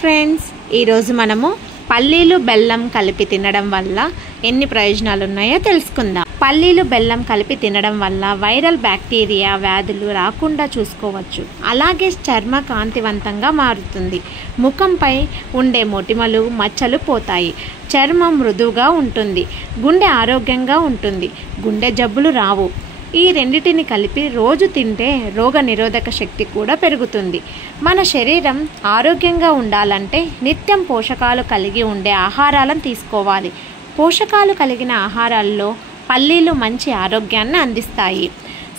Friends, ఈరోజు మనము పల్లీలు బెల్లం కలిపి తినడం వల్ల ఎన్ని ప్రయోజనాలు ఉన్నాయో తెలుసుకుందాం. పల్లీలు బెల్లం కలిపి తినడం వల్ల వైరల్ బ్యాక్టీరియా వ్యాధులు రాకుండా చూసుకోవచ్చు. అలాగే చర్మ కాంతివంతంగా మారుతుంది. ముఖంపై ఉండే మొటిమలు మచ్చలు పోతాయి. చర్మం మృదువుగా ఉంటుంది. గుండె ఆరోగ్యంగా ఉంటుంది. గుండె జబ్బులు రావు. ఈ రెండిటిని కలిపి రోజు తింటే రోగ నిరోధక శక్తి కూడా పెరుగుతుంది. మన శరీరం ఆరోగ్యంగా ఉండాలంటే నిత్యం పోషకాలు కలిగి ఉండే ఆహారాలను తీసుకోవాలి. పోషకాలు కలిగిన ఆహారాల్లో పల్లీలు మంచి ఆరోగ్యాన్ని అందిస్తాయి.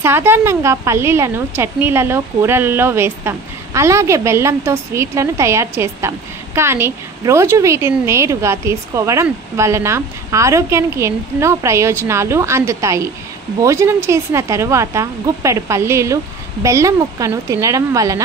సాధారణంగా పల్లీలను చట్నీలలో, కూరలలో వేస్తాం. అలాగే బెల్లంతో స్వీట్లను తయారు చేస్తాం. కానీ రోజు వీటిని నేరుగా తీసుకోవడం వలన ఆరోగ్యానికి ఎన్నో ప్రయోజనాలు అందుతాయి. భోజనం చేసిన తరువాత గుప్పెడు పల్లీలు బెల్లం ముక్కను తినడం వలన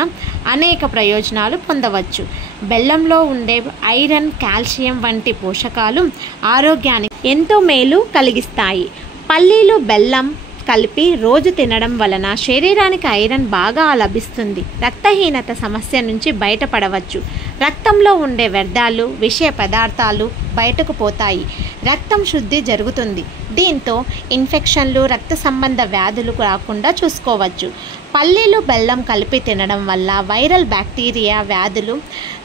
అనేక ప్రయోజనాలు పొందవచ్చు. బెల్లంలో ఉండే ఐరన్, కాల్షియం వంటి పోషకాలు ఆరోగ్యానికి ఎంతో మేలు కలిగిస్తాయి. పల్లీలు బెల్లం కలిపి రోజు తినడం వలన శరీరానికి ఐరన్ బాగా లభిస్తుంది. రక్తహీనత సమస్య నుంచి బయటపడవచ్చు. రక్తంలో ఉండే వ్యర్థాలు, విష పదార్థాలు బయటకు పోతాయి. రక్తం శుద్ధి జరుగుతుంది. దీంతో ఇన్ఫెక్షన్లు, రక్త సంబంధ వ్యాధులు రాకుండా చూసుకోవచ్చు. పల్లీలు బెల్లం కలిపి తినడం వల్ల వైరల్ బ్యాక్టీరియా వ్యాధులు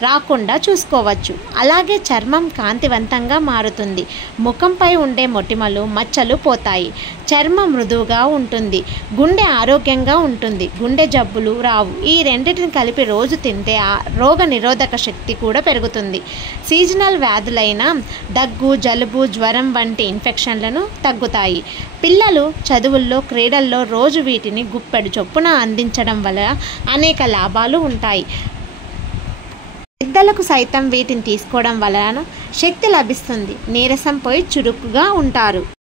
రాకుండా చూసుకోవచ్చు. అలాగే చర్మం కాంతివంతంగా మారుతుంది. ముఖంపై ఉండే మొటిమలు మచ్చలు పోతాయి. చర్మం మృదువుగా ఉంటుంది. గుండె ఆరోగ్యంగా ఉంటుంది. గుండె జబ్బులు రావు. ఈ రెండింటిని కలిపి రోజు తింటే రోగ నిరోధక శక్తి కూడా పెరుగుతుంది. సీజనల్ వ్యాధులైన దగ్గు, జలుబు, జ్వరం వంటి ఇన్ఫెక్షన్లను తగ్గుతాయి. పిల్లలు చదువుల్లో, క్రీడల్లో రోజు వీటిని గుప్పెడు చొప్పున అందించడం వల్ల అనేక లాభాలు ఉంటాయి. పెద్దలకు సైతం వీటిని తీసుకోవడం వలన శక్తి లభిస్తుంది. నీరసం పోయి చురుకుగా ఉంటారు.